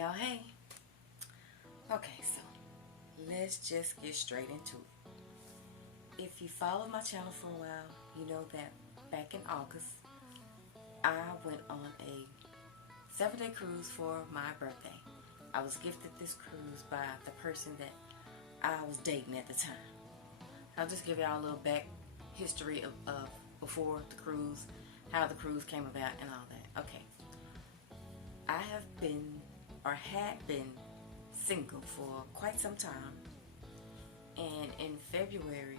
y'all, hey. Okay, so let's just get straight into it. If you follow my channel for a while, you know that back in August, I went on a 7-day cruise for my birthday. I was gifted this cruise by the person that I was dating at the time. I'll just give y'all a little back history of before the cruise, how the cruise came about and all that. Okay. I have been, or had been, single for quite some time. And in February,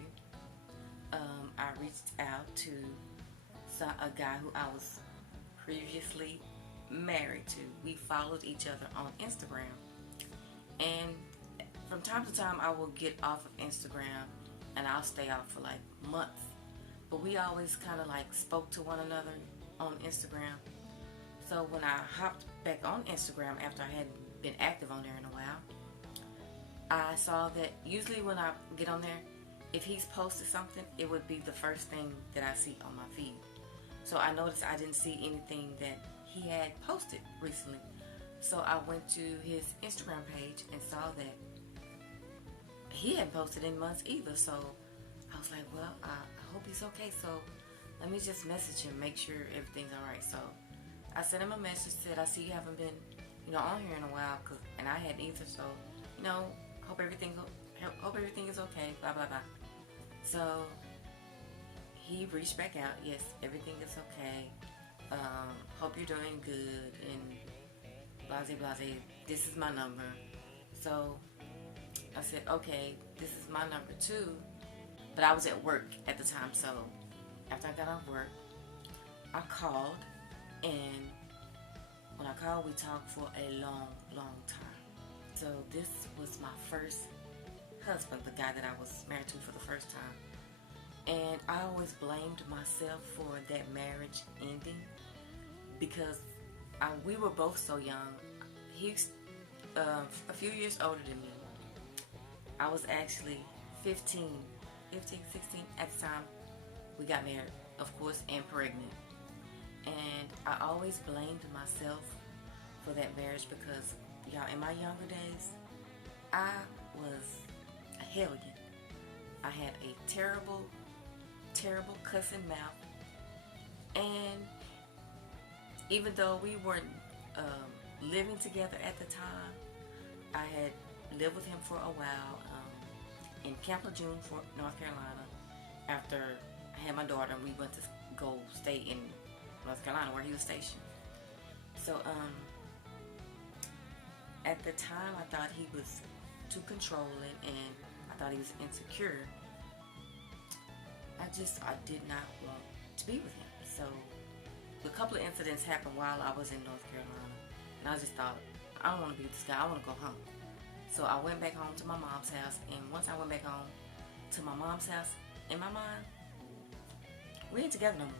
I reached out to a guy who I was previously married to. We followed each other on Instagram. And from time to time, I will get off of Instagram and I'll stay off for like months. But we always kind of like spoke to one another on Instagram. So when I hopped back on Instagram after I hadn't been active on there in a while, I saw that usually when I get on there, if he's posted something, it would be the first thing that I see on my feed. So I noticed I didn't see anything that he had posted recently. So I went to his Instagram page and saw that he hadn't posted in months either. So I was like, well, I hope he's okay. So let me just message him, make sure everything's alright. So I sent him a message, said, I see you haven't been, on here in a while, and I hadn't either. So, hope everything is okay, blah, blah, blah. So he reached back out. Yes, everything is okay. Hope you're doing good, and blase, blase. This is my number. So I said, okay, this is my number too. But I was at work at the time, so after I got off work, I called, and when I called, we talked for a long, long time. So this was my first husband, the guy that I was married to for the first time. And I always blamed myself for that marriage ending because we were both so young. He's a few years older than me. I was actually 15, 16 at the time we got married, of course, and pregnant. And I always blamed myself for that marriage because, y'all, in my younger days, I was a hellion. I had a terrible, terrible cussing mouth. And even though we weren't living together at the time, I had lived with him for a while in Camp Lejeune, North Carolina. After I had my daughter, we went to go stay in North Carolina where he was stationed. So at the time I thought he was too controlling and I thought he was insecure. I did not want to be with him. So a couple of incidents happened while I was in North Carolina, and I just thought, I don't want to be with this guy, I want to go home. So I went back home to my mom's house, and once I went back home to my mom's house, in my mind, we ain't together no more.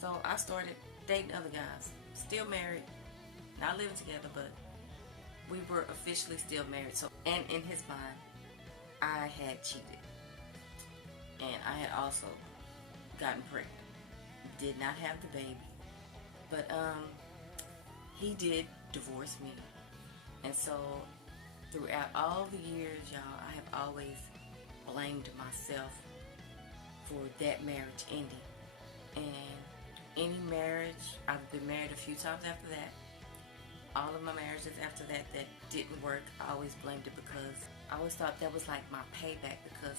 So I started dating other guys, still married, not living together, but we were officially still married. So, and in his mind, I had cheated, and I had also gotten pregnant. Did not have the baby, but he did divorce me, and so throughout all the years, y'all, I have always blamed myself for that marriage ending. And any marriage, I've been married a few times after that. All of my marriages after that didn't work, I always blamed it because I always thought that was like my payback because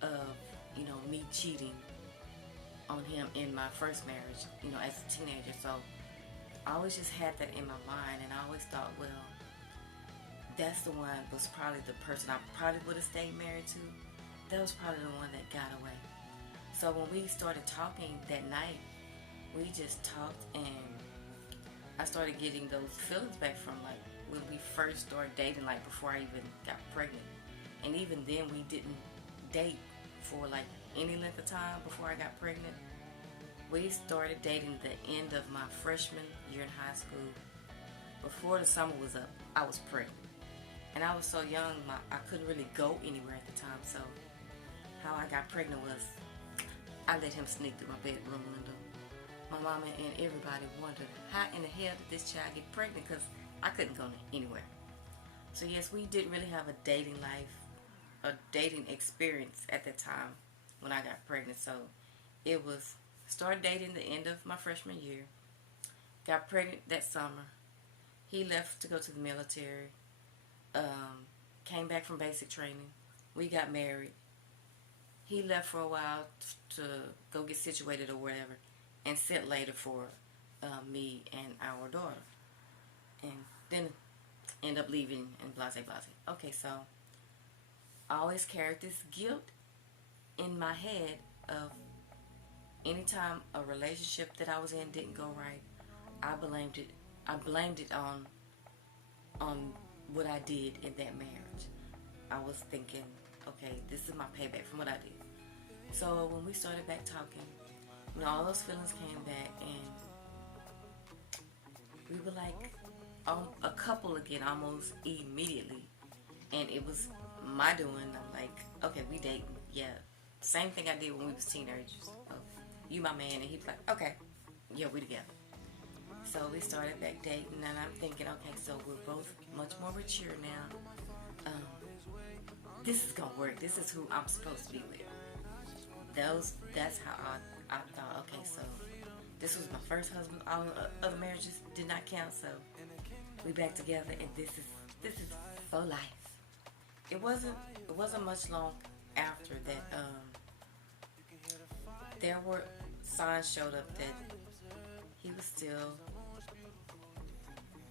of, me cheating on him in my first marriage, as a teenager. So I always just had that in my mind, and I always thought, well, that's the one was probably the person I probably would have stayed married to. That was probably the one that got away. So when we started talking that night, we just talked, and I started getting those feelings back from like when we first started dating, like before I even got pregnant. And even then we didn't date for like any length of time before I got pregnant. We started dating the end of my freshman year in high school. Before the summer was up, I was pregnant. And I was so young, I couldn't really go anywhere at the time. So how I got pregnant was I let him sneak through my bedroom window. My mama and everybody wondered, how in the hell did this child get pregnant? Because I couldn't go anywhere. So yes, we didn't really have a dating life, a dating experience at that time when I got pregnant. So it was started dating the end of my freshman year. Got pregnant that summer. He left to go to the military. Came back from basic training. We got married. He left for a while to go get situated or whatever, and sent later for me and our daughter, and then end up leaving and blase blase. Okay, so I always carried this guilt in my head of anytime a relationship that I was in didn't go right, I blamed it. I blamed it on what I did in that marriage. I was thinking, okay, this is my payback from what I did. So when we started back talking, all those feelings came back, and we were like a couple again almost immediately. And it was my doing. I'm like, okay, we dating. Yeah. Same thing I did when we was teenagers. Oh, you my man. And he was like, okay, yeah, we together. So we started back dating, and I'm thinking, okay, so we're both much more mature now. This is gonna work. This is who I'm supposed to be with. That's how I thought. Okay, so this was my first husband. All other marriages did not count. So we back together, and this is for life. It wasn't much long after that. There were signs showed up that he was still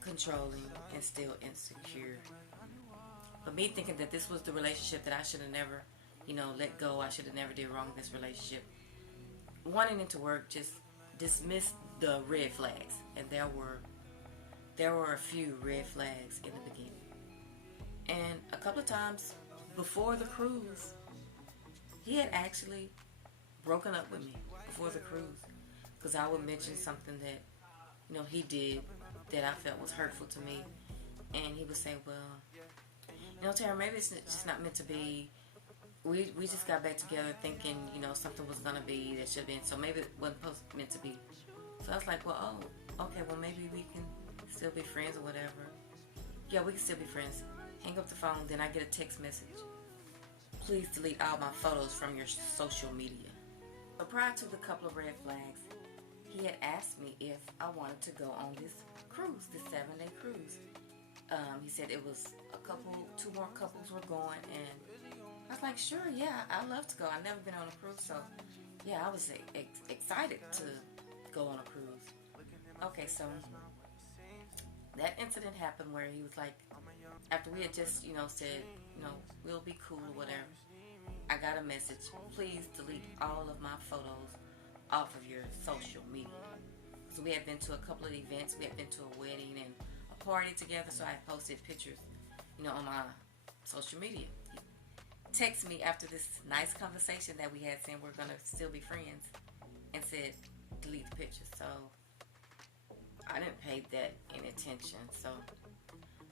controlling and still insecure. But me thinking that this was the relationship that I should have never, let go. I should have never did wrong in this relationship. Wanting it to work, just dismissed the red flags, and there were a few red flags in the beginning. And a couple of times before the cruise, he had actually broken up with me before the cruise, because I would mention something that he did that I felt was hurtful to me, and he would say, well, Tara, maybe it's just not meant to be. We just got back together thinking, something was gonna be that should have been. So maybe it wasn't meant to be. So I was like, well, oh, okay, well maybe we can still be friends or whatever. Yeah, we can still be friends. Hang up the phone, then I get a text message. Please delete all my photos from your social media. But prior to the couple of red flags, he had asked me if I wanted to go on this cruise, this 7-day cruise. He said it was two more couples were going, and I was like, sure, yeah, I'd love to go. I've never been on a cruise, so yeah, I was excited to go on a cruise. Okay, so that incident happened where he was like, after we had just, said, we'll be cool or whatever, I got a message, please delete all of my photos off of your social media. So we had been to a couple of events, we had been to a wedding and a party together, so I posted pictures, on my social media. He texted me after this nice conversation that we had saying we're going to still be friends, and said, delete the pictures. So I didn't pay that any attention. So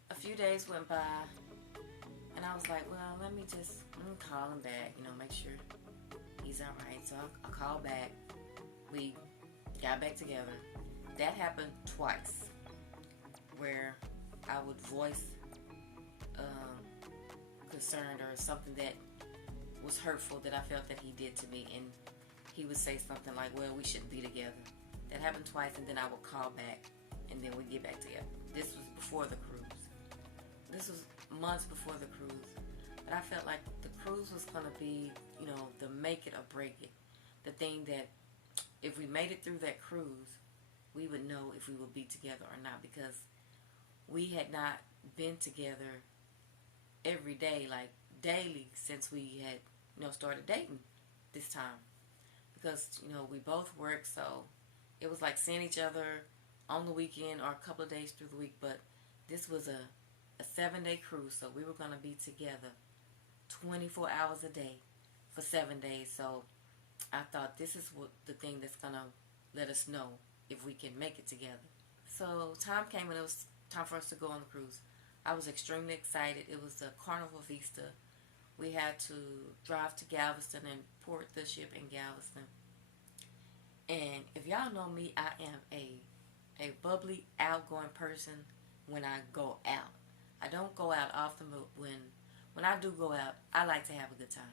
a few days went by, and I was like, well, let me call him back, make sure he's alright. So I called back. We got back together. That happened twice, where I would voice concern or something that was hurtful that I felt that he did to me, and he would say something like, well, we shouldn't be together. That happened twice, and then I would call back, and then we'd get back together. This was before the cruise. This was months before the cruise. But I felt like the cruise was going to be, the make it or break it. The thing that if we made it through that cruise, we would know if we would be together or not, because we had not been together every day, like daily, since we had, started dating this time. Because, we both worked, so it was like seeing each other on the weekend or a couple of days through the week. But this was a 7-day cruise, so we were going to be together 24 hours a day for 7 days. So I thought this is what the thing that's going to let us know if we can make it together. So time came when it was time for us to go on the cruise. I was extremely excited. It was the Carnival Vista. We had to drive to Galveston and port the ship in Galveston. And if y'all know me, I am a bubbly, outgoing person when I go out. I don't go out often, but when I do go out, I like to have a good time.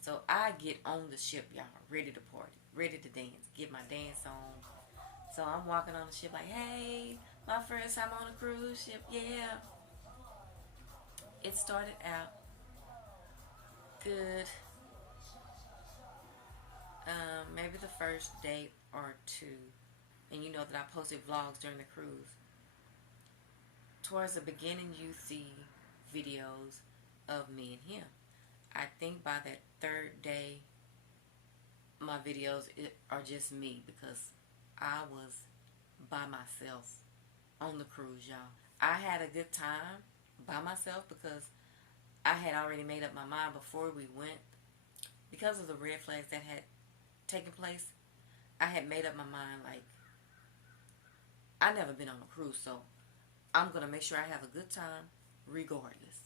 So I get on the ship, y'all, ready to party, ready to dance, get my dance on. So I'm walking on the ship like, hey, my first time on a cruise ship, yeah. It started out good. Maybe the first day or two, and you know that I posted vlogs during the cruise. Towards the beginning, you see videos of me and him. I think by that third day, my videos are just me because I was by myself on the cruise, y'all. I had a good time by myself because I had already made up my mind before we went. Because of the red flags that had taken place, I had made up my mind like, I never been on a cruise, so I'm going to make sure I have a good time regardless.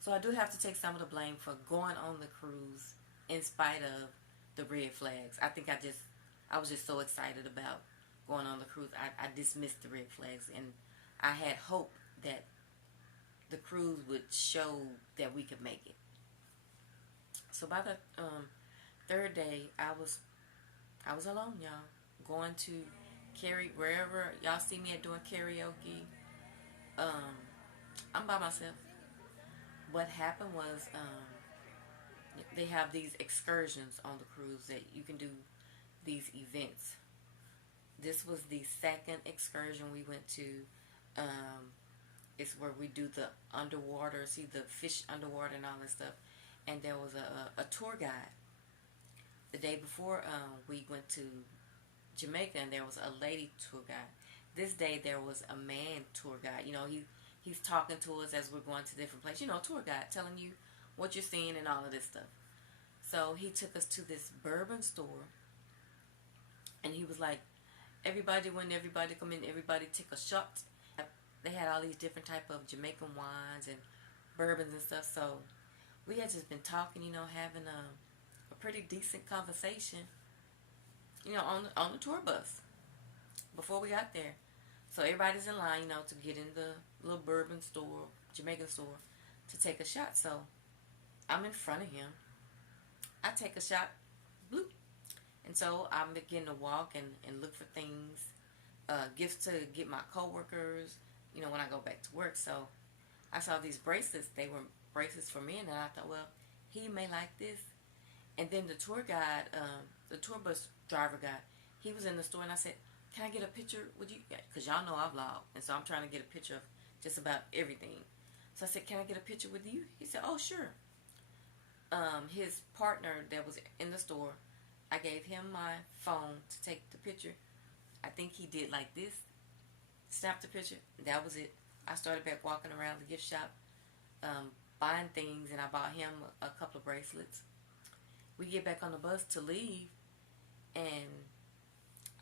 So I do have to take some of the blame for going on the cruise in spite of the red flags. I was just so excited about going on the cruise. I dismissed the red flags, and I had hope that the cruise would show that we could make it. So by the third day, I was alone, y'all, going to wherever y'all see me at doing karaoke. I'm by myself. What happened was they have these excursions on the cruise that you can do these events. This was the second excursion we went to. It's where we do the underwater, see the fish underwater and all that stuff. And there was a tour guide. The day before we went to Jamaica, and there was a lady tour guide. This day there was a man tour guide. You know, he's talking to us as we're going to different places. You know, tour guide telling you what you're seeing and all of this stuff. So he took us to this bourbon store, and he was like, when everybody come in, everybody take a shot. They had all these different type of Jamaican wines and bourbons and stuff. So we had just been talking, you know, having a pretty decent conversation, you know, on the tour bus before we got there. So everybody's in line, you know, to get in the little bourbon store, Jamaican store, to take a shot. So I'm in front of him. I take a shot, bloop. And so I'm beginning to walk and look for things, gifts to get my coworkers, you know, when I go back to work. So I saw these bracelets. They were bracelets for men, and I thought, well, he may like this. And then the tour guide, the tour bus driver guy, he was in the store, and I said, can I get a picture with you? Because y'all know I vlog, and so I'm trying to get a picture of just about everything. So I said, can I get a picture with you? He said, oh, sure. His partner that was in the store, I gave him my phone to take the picture. I think he did like this, snapped the picture. That was it. I started back walking around the gift shop, buying things, and I bought him a couple of bracelets. We get back on the bus to leave, and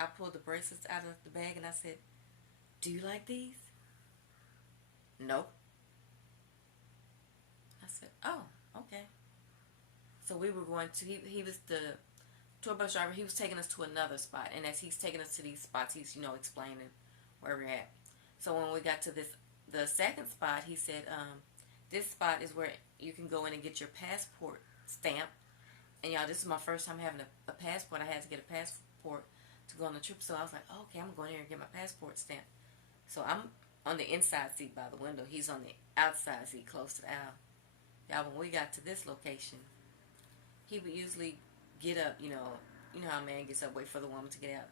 I pulled the bracelets out of the bag, and I said, do you like these? No. I said, oh, okay. So we were going to, he was the tour bus driver. He was taking us to another spot, and as he's taking us to these spots, he's, you know, explaining where we're at. So when we got to the second spot, he said, this spot is where you can go in and get your passport stamp. And y'all, this is my first time having a passport. I had to get a passport to go on the trip. So I was like, oh, okay, I'm going here and get my passport stamp. So I'm on the inside seat by the window. He's on the outside seat close to the aisle. Y'all, when we got to this location, he would usually get up, you know how a man gets up, wait for the woman to get out.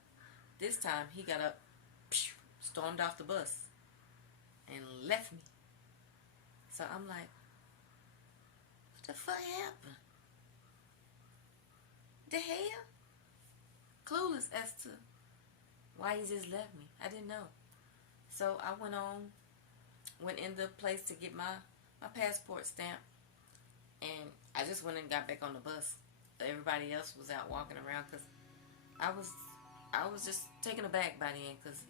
This time, he got up, stormed off the bus, and left me. So I'm like, what the fuck happened? The hell? Clueless as to why he just left me. I didn't know. So I went in the place to get my passport stamp, and I just went and got back on the bus. Everybody else was out walking around because I was just taken aback by then because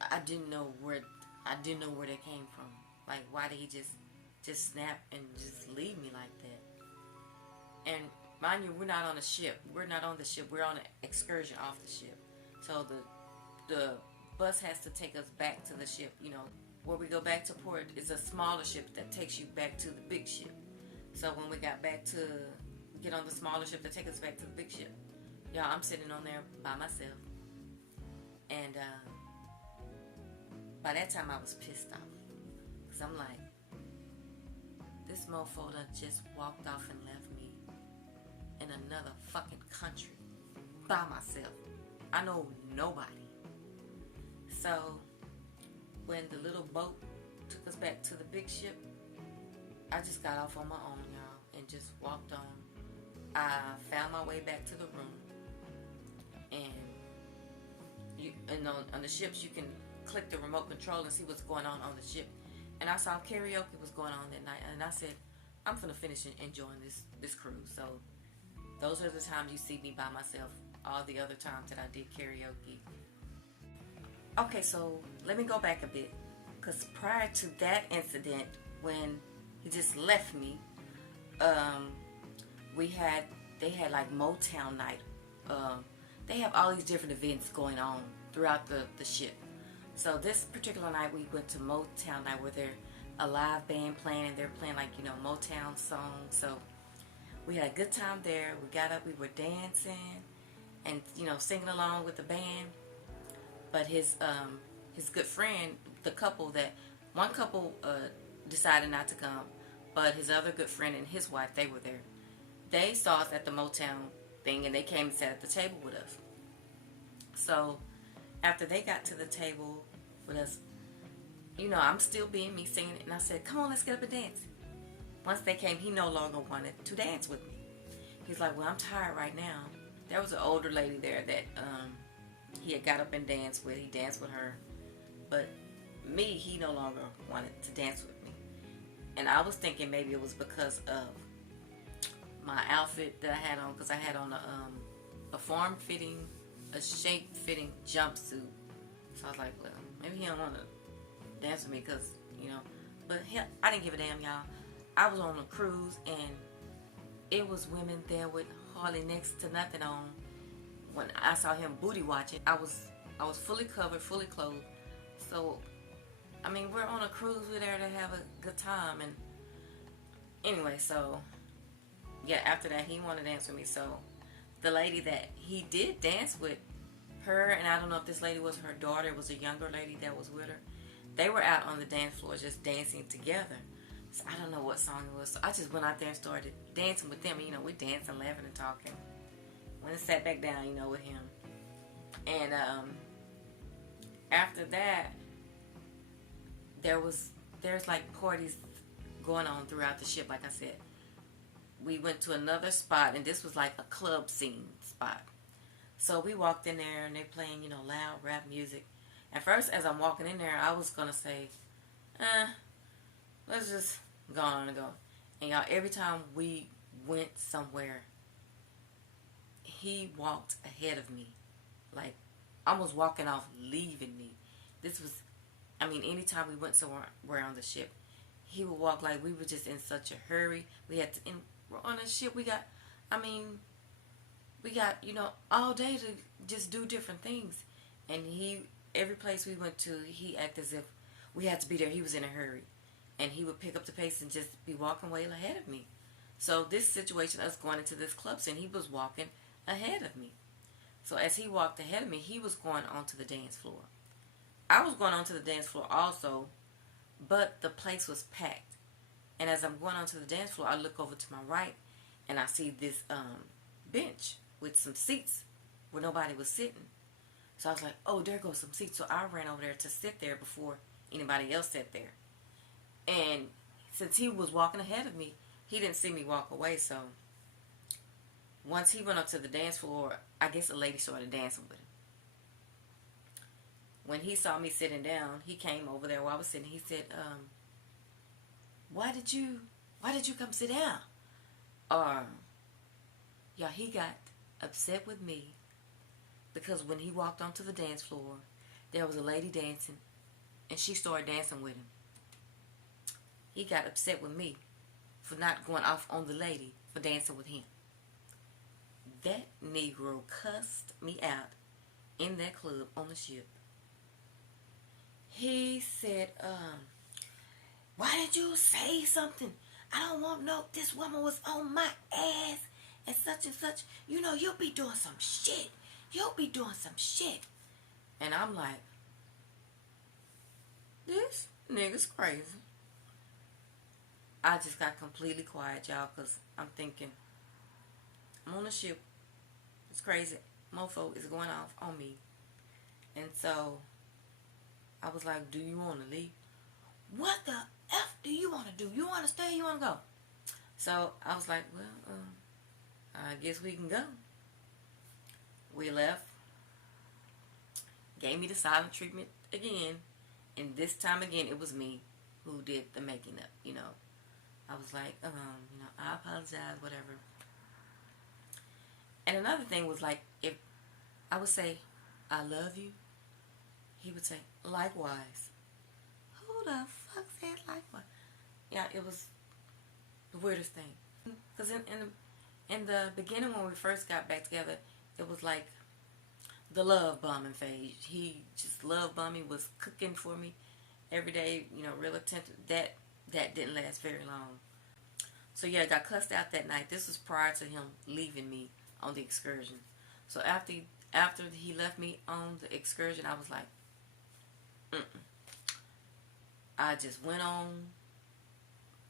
I didn't know where they came from. Like, why did he just snap and just leave me like that? And mind you, we're not on a ship. We're not on the ship. We're on an excursion off the ship. So the bus has to take us back to the ship. Where we go back to port is a smaller ship that takes you back to the big ship. So when we get on the smaller ship that takes us back to the big ship, y'all, I'm sitting on there by myself. And by that time I was pissed off. Because I'm like, this mofo done just walked off and left me in another fucking country by myself. I know nobody. So when the little boat took us back to the big ship, I just got off on my own, y'all, and just walked on. I found my way back to the room. And on the ships, you can click the remote control and see what's going on the ship. And I saw karaoke was going on that night, and I said, I'm gonna finish enjoying this cruise. So those are the times you see me by myself. All the other times that I did karaoke. Okay, so let me go back a bit, because prior to that incident, when he just left me, they had like Motown night. They have all these different events going on throughout the ship. So this particular night we went to Motown night, where they're a live band playing, and they're playing like, Motown songs. So we had a good time there. We got up, we were dancing and, singing along with the band. But his good friend, one couple decided not to come, but his other good friend and his wife, they were there. They saw us at the Motown thing, and they came and sat at the table with us. So after they got to the table with us, I'm still being me, singing, and I said, come on, let's get up and dance. Once they came, he no longer wanted to dance with me. He's like, well, I'm tired right now. There was an older lady there that he had got up and danced with. He danced with her. But me, he no longer wanted to dance with me. And I was thinking maybe it was because of my outfit that I had on, because I had on a shape-fitting jumpsuit. So I was like, well, maybe he don't want to dance with me because, But I didn't give a damn, y'all. I was on a cruise, and it was women there with hardly next to nothing on. When I saw him booty watching, I was fully covered, fully clothed. So, we're on a cruise. We're there to have a good time. And anyway, so yeah, after that, he wanted to dance with me. So the lady that he did dance with, her, and I don't know if this lady was her daughter, it was a younger lady that was with her. They were out on the dance floor just dancing together. So I don't know what song it was. So I just went out there and started dancing with them. We dancing, laughing, and talking. Went and sat back down, with him. And after that, there's like parties going on throughout the ship. Like I said, we went to another spot, and this was like a club scene spot. So we walked in there, and they're playing, loud rap music. At first, as I'm walking in there, I was gonna say, let's just go on and go. And y'all, every time we went somewhere, he walked ahead of me, like almost walking off, leaving me. This was, anytime we went somewhere on the ship, he would walk like we were just in such a hurry. We're on a ship. We got, all day to just do different things. And every place we went to, he acted as if we had to be there. He was in a hurry. And he would pick up the pace and just be walking way ahead of me. So this situation, us going into this club scene, he was walking ahead of me. So as he walked ahead of me, he was going onto the dance floor. I was going onto the dance floor also, but the place was packed. And as I'm going onto the dance floor, I look over to my right, and I see this bench with some seats where nobody was sitting. So I was like, oh, there goes some seats. So I ran over there to sit there before anybody else sat there. And since he was walking ahead of me, he didn't see me walk away. So once he went up to the dance floor, I guess a lady started dancing with him. When he saw me sitting down, he came over there while I was sitting. He said, why did you come sit down? Yeah, he got upset with me because when he walked onto the dance floor, there was a lady dancing, and she started dancing with him. He got upset with me for not going off on the lady for dancing with him. That Negro cussed me out in that club on the ship. He said, why did you say something? I don't want no, this woman was on my ass and such. You know, you'll be doing some shit. You'll be doing some shit. And I'm like, this nigga's crazy. I just got completely quiet, y'all, because I'm thinking, I'm on a ship. It's crazy. Mofo is going off on me. And so I was like, do you want to leave? What the F do you want to do? You want to stay? You want to go? So I was like, well, I guess we can go. We left. Gave me the silent treatment again. And this time again, it was me who did the making up, you know. I was like, I apologize, whatever. And another thing was like, if I would say, I love you, he would say, likewise. Who the fuck said likewise? Yeah, it was the weirdest thing. Because in the beginning when we first got back together, it was like the love bombing phase. He just love bombing, was cooking for me every day, you know, real attentive. That didn't last very long. So yeah, I got cussed out that night. This was prior to him leaving me on the excursion. So after he left me on the excursion, I was like, I just went on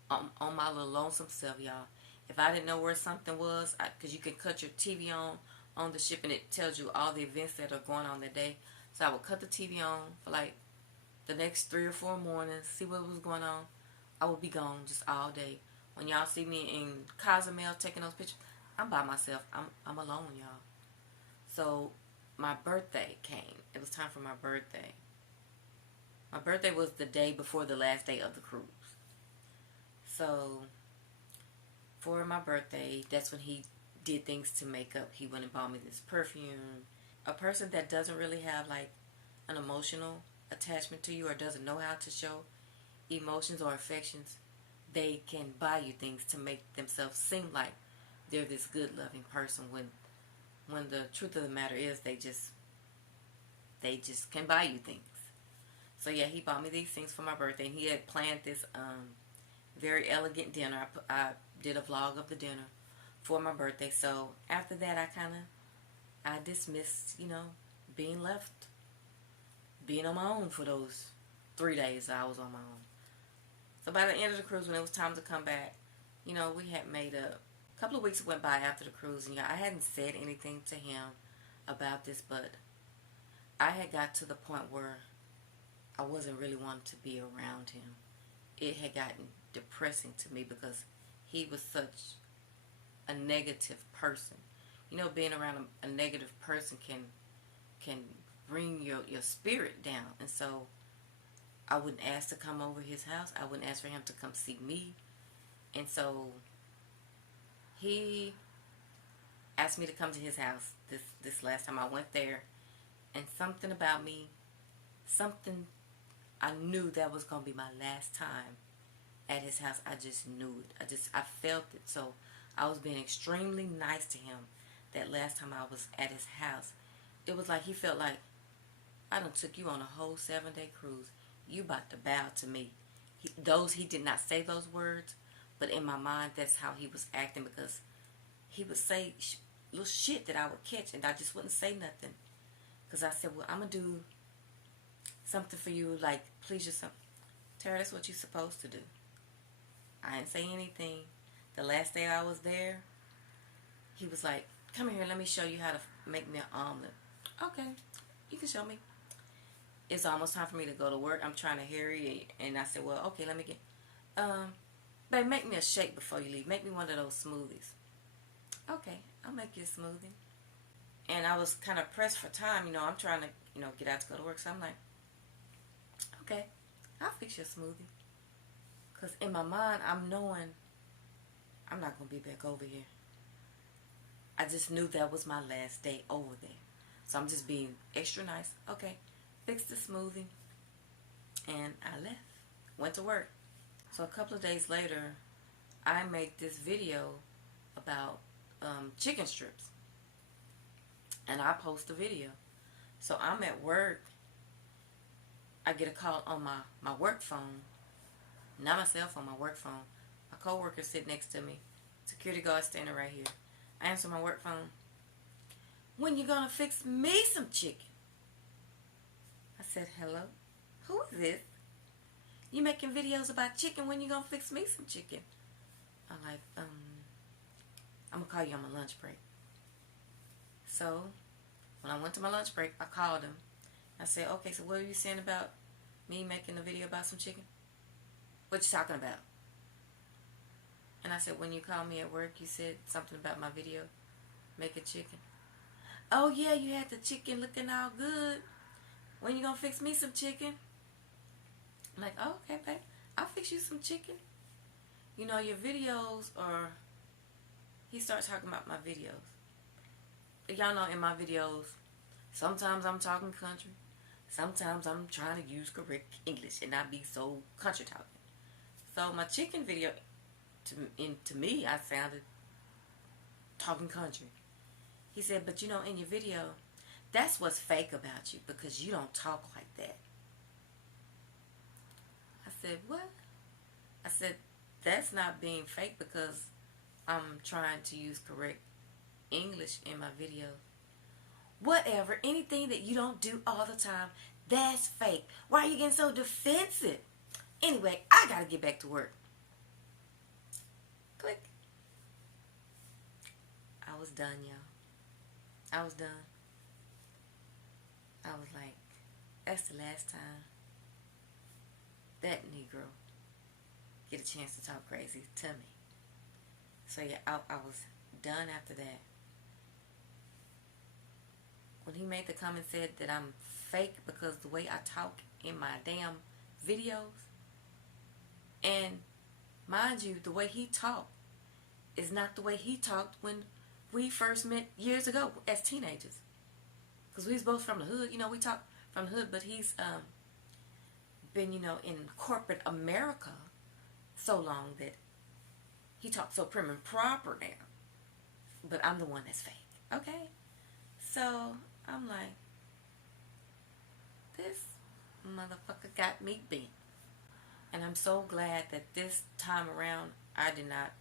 my little lonesome self, y'all. If I didn't know where something was, because you can cut your TV on the ship and it tells you all the events that are going on that day. So I would cut the TV on for like the next 3 or 4 mornings, see what was going on. I would be gone just all day. When y'all see me in Cozumel taking those pictures, I'm by myself. I'm alone, y'all. So my birthday came. It was time for my birthday. My birthday was the day before the last day of the cruise. So for my birthday, that's when he did things to make up. He went and bought me this perfume. A person that doesn't really have like an emotional attachment to you or doesn't know how to show emotions or affections, they can buy you things to make themselves seem like they're this good loving person when the truth of the matter is they just can buy you things. So yeah, he bought me these things for my birthday, and he had planned this very elegant dinner. I did a vlog of the dinner for my birthday. So after that, I dismissed, you know, being on my own for those 3 days I was on my own. So by the end of the cruise, when it was time to come back, you know, we had made up. A couple of weeks went by after the cruise, and I hadn't said anything to him about this, but I had got to the point where I wasn't really wanting to be around him. It had gotten depressing to me because he was such a negative person. You know, being around a negative person can bring your spirit down. And so I wouldn't ask to come over his house. I wouldn't ask for him to come see me. And so he asked me to come to his house this last time I went there. And something about me, I knew that was going to be my last time at his house. I just knew it. I felt it. So I was being extremely nice to him that last time I was at his house. It was like he felt like, I done took you on a whole 7-day cruise. You about to bow to me. He did not say those words, but in my mind, that's how he was acting, because he would say little shit that I would catch, and I just wouldn't say nothing. Because I said, well, I'm going to do something for you, like, please yourself. Tara, that's what you're supposed to do. I didn't say anything. The last day I was there, he was like, come here, let me show you how to make me an omelet. Okay, you can show me. It's almost time for me to go to work. I'm trying to hurry. And I said, well, okay, let me get, babe, make me a shake before you leave. Make me one of those smoothies. Okay, I'll make you a smoothie. And I was kind of pressed for time. You know, I'm trying to, get out to go to work. So I'm like, okay, I'll fix you a smoothie. Because in my mind, I'm knowing I'm not going to be back over here. I just knew that was my last day over there. So I'm just being extra nice. Okay, fixed the smoothie. And I left. Went to work. So a couple of days later, I made this video about chicken strips. And I post the video. So I'm at work. I get a call on my work phone. Not my cell phone, my work phone. My coworker sit next to me. Security guard standing right here. I answer my work phone. When you gonna fix me some chicken? I said, hello? Who is this? You making videos about chicken, when you gonna fix me some chicken? I'm like, I'm gonna call you on my lunch break. So, when I went to my lunch break, I called him. I said, okay, so what are you saying about me making a video about some chicken? What you talking about? And I said, when you called me at work, you said something about my video, making chicken. Oh yeah, you had the chicken looking all good. When you gonna fix me some chicken? I'm like, oh, okay, babe. I'll fix you some chicken. You know, your videos are... He starts talking about my videos. Y'all know in my videos, sometimes I'm talking country. Sometimes I'm trying to use correct English and not be so country talking. So my chicken video, to me, I sounded talking country. He said, but you know, in your video, that's what's fake about you, because you don't talk like that. I said, what? I said, that's not being fake, because I'm trying to use correct English in my video. Whatever, anything that you don't do all the time, that's fake. Why are you getting so defensive? Anyway, I gotta get back to work. Click. I was done, y'all. I was done. I was like, that's the last time that Negro get a chance to talk crazy to me. So yeah, I was done after that. When he made the comment, said that I'm fake because the way I talk in my damn videos. And mind you, the way he talked is not the way he talked when we first met years ago as teenagers. Because we was both from the hood. You know, we talk from the hood, but he's been, you know, in corporate America so long that he talks so prim and proper now. But I'm the one that's fake. Okay? So, I'm like, this motherfucker got me bent. And I'm so glad that this time around, I did not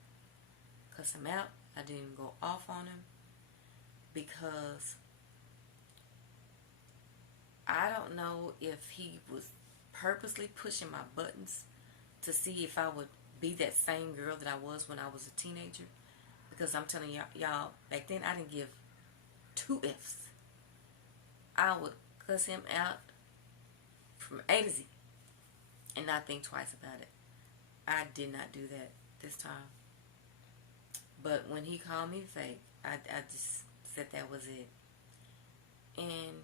cuss him out. I didn't go off on him. Because I don't know if he was purposely pushing my buttons to see if I would be that same girl that I was when I was a teenager. Because I'm telling y'all, back then I didn't give two F's. I would cuss him out from A to Z and not think twice about it. I did not do that this time. But when he called me fake, I just said that was it. And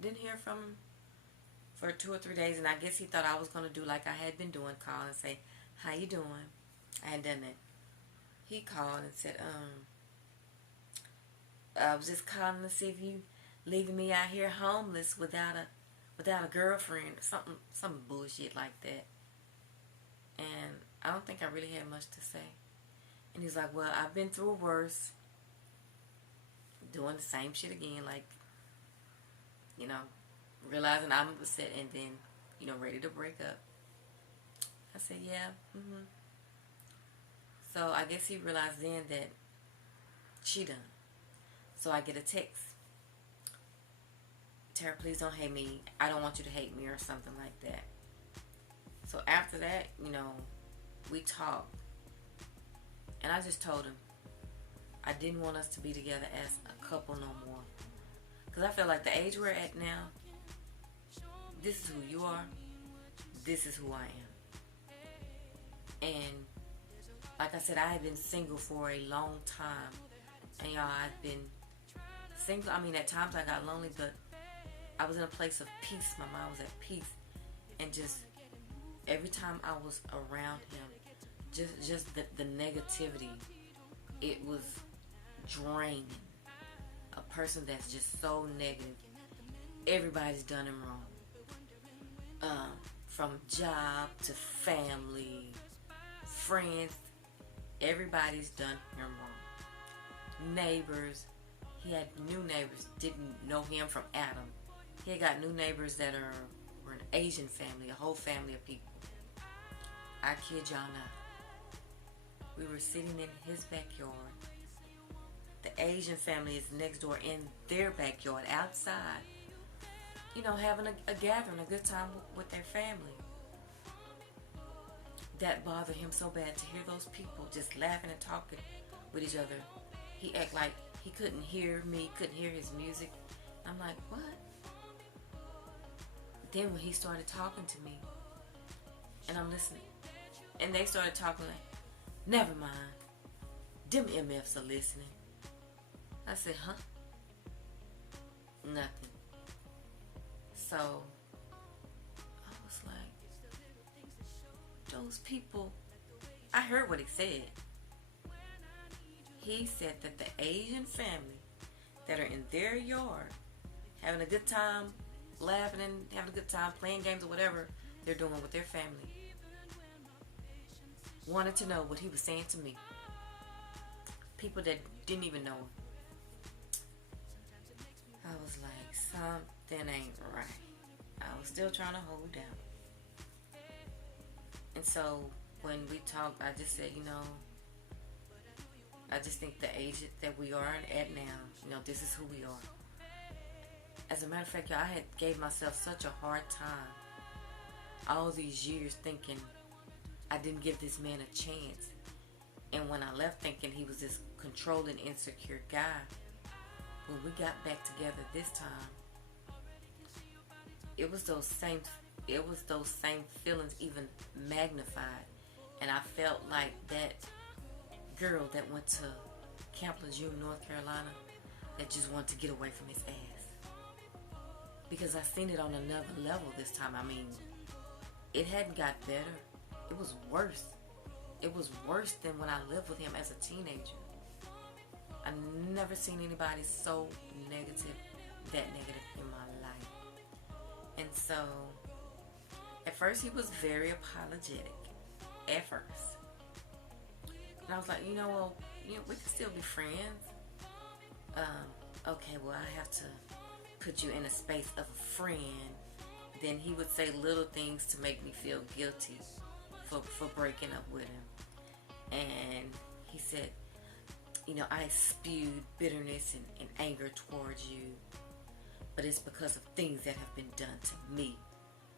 didn't hear from him for 2 or 3 days, and I guess he thought I was going to do like I had been doing, call and say, how you doing? I hadn't done that. He called and said, I was just calling to see if you leaving me out here homeless without a girlfriend or some bullshit like that. And I don't think I really had much to say. And he's like, well, I've been through worse, doing the same shit again, like, you know, realizing I'm upset and then, you know, ready to break up. I said, yeah, So I guess he realized then that she done. So I get a text. Tara, please don't hate me. I don't want you to hate me, or something like that. So after that, you know, we talked. And I just told him I didn't want us to be together as a couple no more. Because I feel like the age we're at now, this is who you are. This is who I am. And like I said, I had been single for a long time. And y'all, I've been single. I mean, at times I got lonely, but I was in a place of peace. My mind was at peace. And just every time I was around him, just the negativity, it was draining. A person that's just so negative. Everybody's done him wrong. From job to family, friends, everybody's done him wrong. Neighbors, he had new neighbors, didn't know him from Adam. He got new neighbors that are were an Asian family, a whole family of people. I kid y'all not. We were sitting in his backyard. The Asian family is next door in their backyard, outside, having a gathering, a good time with their family. That bothered him so bad to hear those people just laughing and talking with each other. He act like he couldn't hear me, couldn't hear his music. I'm like, what? Then when he started talking to me, and I'm listening, and they started talking like, never mind, them MFs are listening. I said, huh? Nothing. So I was like, those people, I heard what he said. He said that the Asian family that are in their yard having a good time, laughing and having a good time, playing games or whatever they're doing with their family, wanted to know what he was saying to me. People that didn't even know him. I was like, something ain't right. I was still trying to hold down. And so when we talked, I just said, I just think the age that we are at now, this is who we are. As a matter of fact, I had gave myself such a hard time all these years thinking I didn't give this man a chance. And when I left thinking he was this controlling, insecure guy, when we got back together this time, it was those same feelings, even magnified. And I felt like that girl that went to Camp Lejeune, North Carolina, that just wanted to get away from his ass. Because I seen it on another level this time. I mean, it hadn't got better. It was worse. It was worse than when I lived with him as a teenager. I never seen anybody so that negative in my life. And so, at first he was very apologetic. At first. And I was like, we can still be friends. Okay, well, I have to put you in a space of a friend. Then he would say little things to make me feel guilty for breaking up with him. And he said, I spewed bitterness and anger towards you, but it's because of things that have been done to me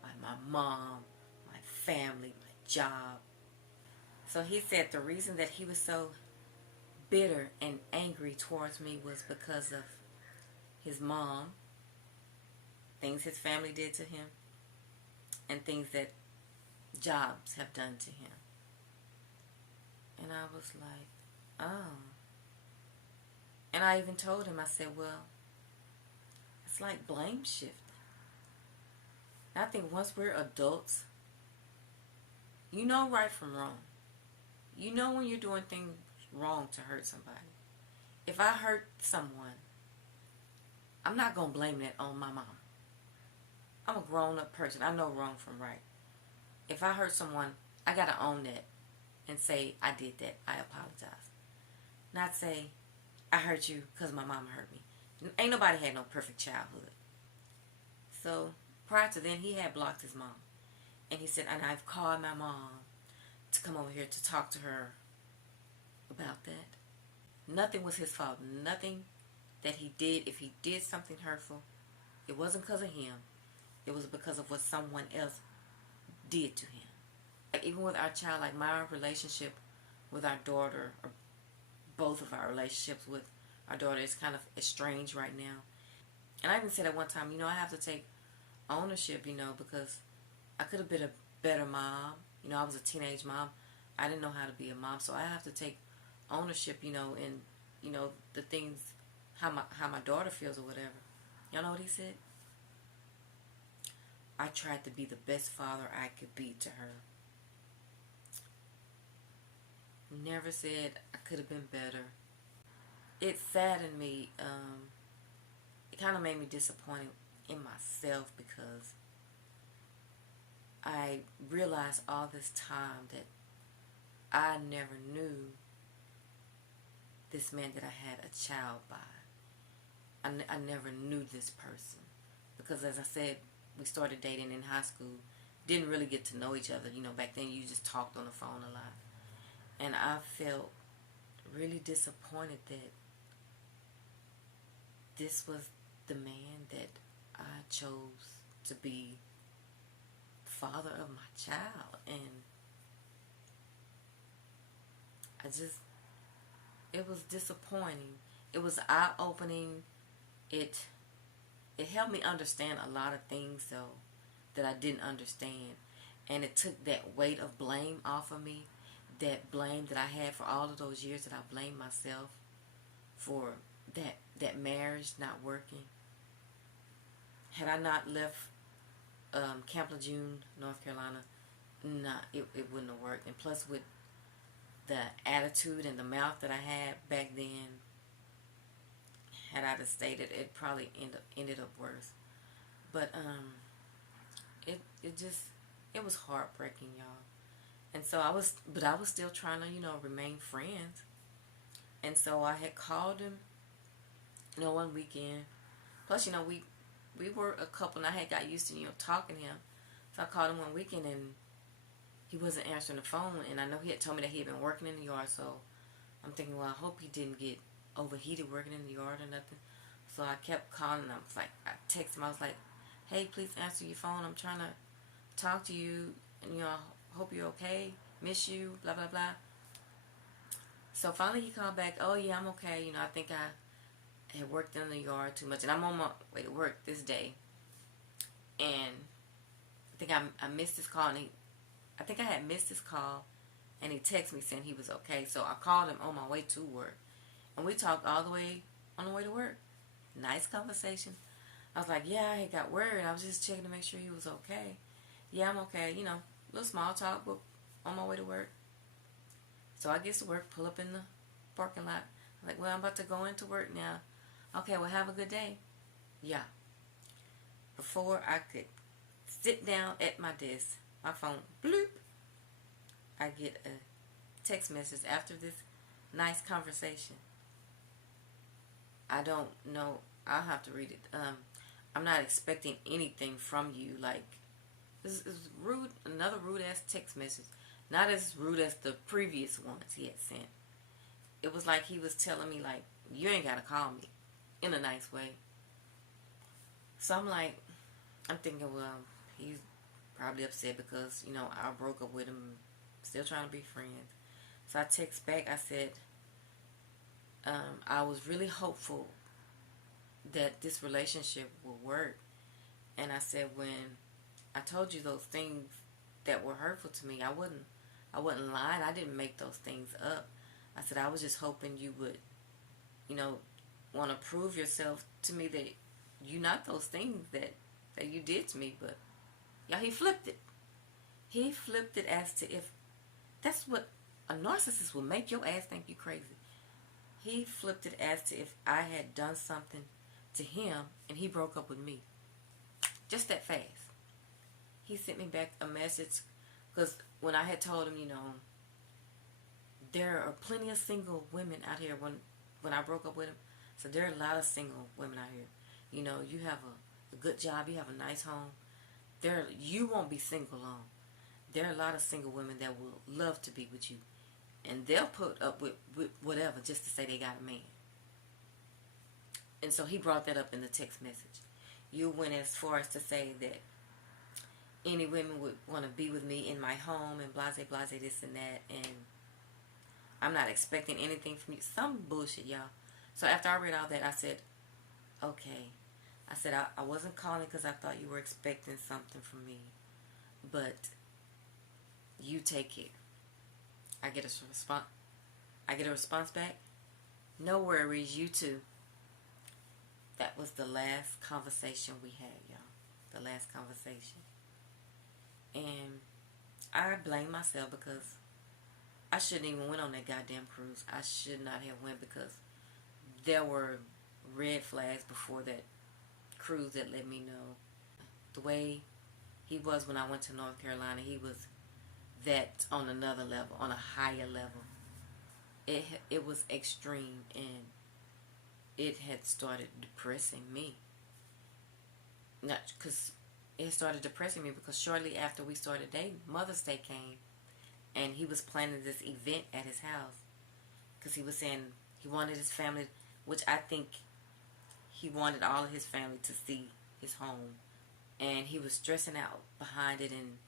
by my mom, my family, my job. So he said the reason that he was so bitter and angry towards me was because of his mom, things his family did to him, and things that jobs have done to him. And I was like, oh. And I even told him, I said, well, it's like blame shifting. I think once we're adults, you know right from wrong. You know when you're doing things wrong to hurt somebody. If I hurt someone, I'm not going to blame that on my mom. I'm a grown-up person. I know wrong from right. If I hurt someone, I got to own that and say, I did that. I apologize. Not say, I hurt you because my mama hurt me. Ain't nobody had no perfect childhood. So, prior to then, he had blocked his mom. And he said, and I've called my mom to come over here to talk to her about that. Nothing was his fault. Nothing that he did, if he did something hurtful, it wasn't because of him. It was because of what someone else did to him. Like even with our child, like my relationship with our daughter, or both of our relationships with our daughter is kind of estranged right now. And I even said at one time, I have to take ownership, because I could have been a better mom. I was a teenage mom. I didn't know how to be a mom, so I have to take ownership, in the things, how my daughter feels or whatever. Y'all know what he said? I tried to be the best father I could be to her. Never said I could have been better. It saddened me. It kind of made me disappointed in myself because I realized all this time that I never knew this man that I had a child by. I never knew this person because, as I said we started dating in high school. Didn't really get to know each other. You know, back then you just talked on the phone a lot. And I felt really disappointed that this was the man that I chose to be the father of my child. And it was disappointing. It was eye-opening. It helped me understand a lot of things, though, that I didn't understand. And it took that weight of blame off of me. That blame that I had for all of those years that I blamed myself for that marriage not working. Had I not left Camp Lejeune, North Carolina, it wouldn't have worked. And plus, with the attitude and the mouth that I had back then, had I just stayed, it probably ended up worse. But it was heartbreaking, y'all. And so I was still trying to, remain friends. And so I had called him, one weekend. Plus, we were a couple, and I had got used to, talking to him. So I called him one weekend, and he wasn't answering the phone. And I know he had told me that he had been working in the yard. So I'm thinking, well, I hope he didn't get overheated working in the yard or nothing. So I kept calling. I texted him. I was like, hey, please answer your phone. I'm trying to talk to you. And, I hope you're okay. Miss you. Blah, blah, blah. So finally he called back. Oh, yeah, I'm okay. I think I had worked in the yard too much. And I'm on my way to work this day. And I think I missed his call. And I think I had missed his call. And he texted me saying he was okay. So I called him on my way to work. And we talked all the way on the way to work. Nice conversation. I was like, yeah, I had got worried. I was just checking to make sure he was okay. Yeah, I'm okay. Little small talk, but on my way to work. So I get to work, pull up in the parking lot. I'm like, well, I'm about to go into work now. Okay, well, have a good day. Yeah. Before I could sit down at my desk, my phone, bloop, I get a text message after this nice conversation. I don't know. I'll have to read it. I'm not expecting anything from you. Like, this is rude. Another rude ass text message. Not as rude as the previous ones he had sent. It was like he was telling me, like, you ain't gotta call me, in a nice way. So I'm thinking, well, he's probably upset because, I broke up with him. Still trying to be friends. So I text back. I said, I was really hopeful that this relationship will work. And I said, when I told you those things that were hurtful to me, I wasn't lying. I didn't make those things up. I said, I was just hoping you would, want to prove yourself to me that you're not those things that you did to me. But, yeah, he flipped it. He flipped it as to if that's what a narcissist will make your ass think you crazy. He flipped it as to if I had done something to him and he broke up with me. Just that fast. He sent me back a message because when I had told him, there are plenty of single women out here when I broke up with him. So there are a lot of single women out here. You have a good job, you have a nice home. You won't be single long. There are a lot of single women that will love to be with you. And they'll put up with whatever just to say they got a man. And so he brought that up in the text message. You went as far as to say that any women would want to be with me in my home and blase, this and that. And I'm not expecting anything from you. Some bullshit, y'all. So after I read all that, I said, okay. I said, I wasn't calling because I thought you were expecting something from me. But you take care. I get a response back. No worries, you too. That was the last conversation we had, y'all. The last conversation. And I blame myself because I shouldn't even went on that goddamn cruise. I should not have went because there were red flags before that cruise that let me know. The way he was when I went to North Carolina, he was that on another level, on a higher level. It was extreme, and it had started depressing me. Not because it started depressing me because shortly after we started dating, Mother's Day came, and he was planning this event at his house because he was saying he wanted his family, which I think he wanted all of his family to see his home, and he was stressing out behind it and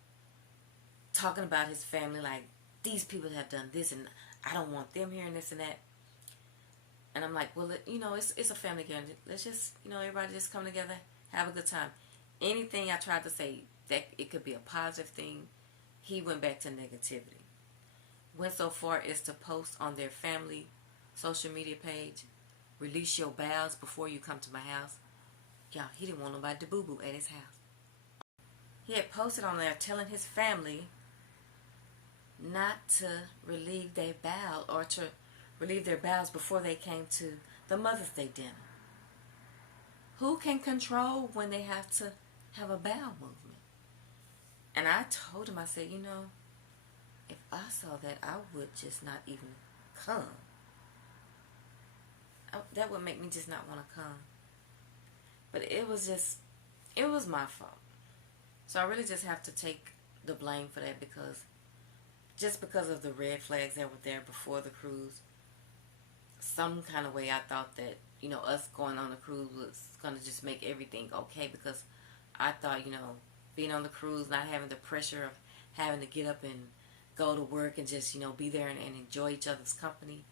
talking about his family like, these people have done this and I don't want them hearing this and that. And I'm like, well, it's a family game. Let's just, everybody just come together, have a good time. Anything I tried to say that it could be a positive thing, he went back to negativity. Went so far as to post on their family social media page, release your bowels before you come to my house. Y'all, he didn't want nobody to boo-boo at his house. He had posted on there telling his family not to relieve their bowels or to relieve their bowels before they came to the Mother's Day dinner. Who can control when they have to have a bowel movement? And I told him, I said, if I saw that, I would just not even come. That would make me just not want to come. But it was my fault. So I really just have to take the blame for that because of the red flags that were there before the cruise. Some kind of way I thought that, us going on the cruise was going to just make everything okay, because I thought, being on the cruise, not having the pressure of having to get up and go to work and just, be there and enjoy each other's company.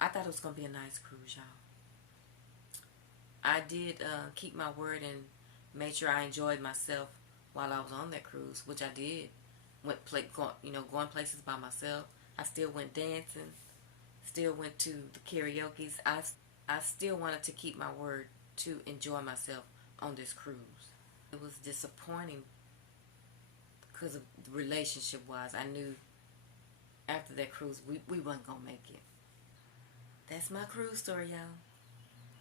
I thought it was going to be a nice cruise, y'all. I did keep my word and made sure I enjoyed myself while I was on that cruise, which I did. Going places by myself. I still went dancing. Still went to the karaoke's. I still wanted to keep my word to enjoy myself on this cruise. It was disappointing because of the relationship-wise. I knew after that cruise we wasn't going to make it. That's my cruise story, y'all.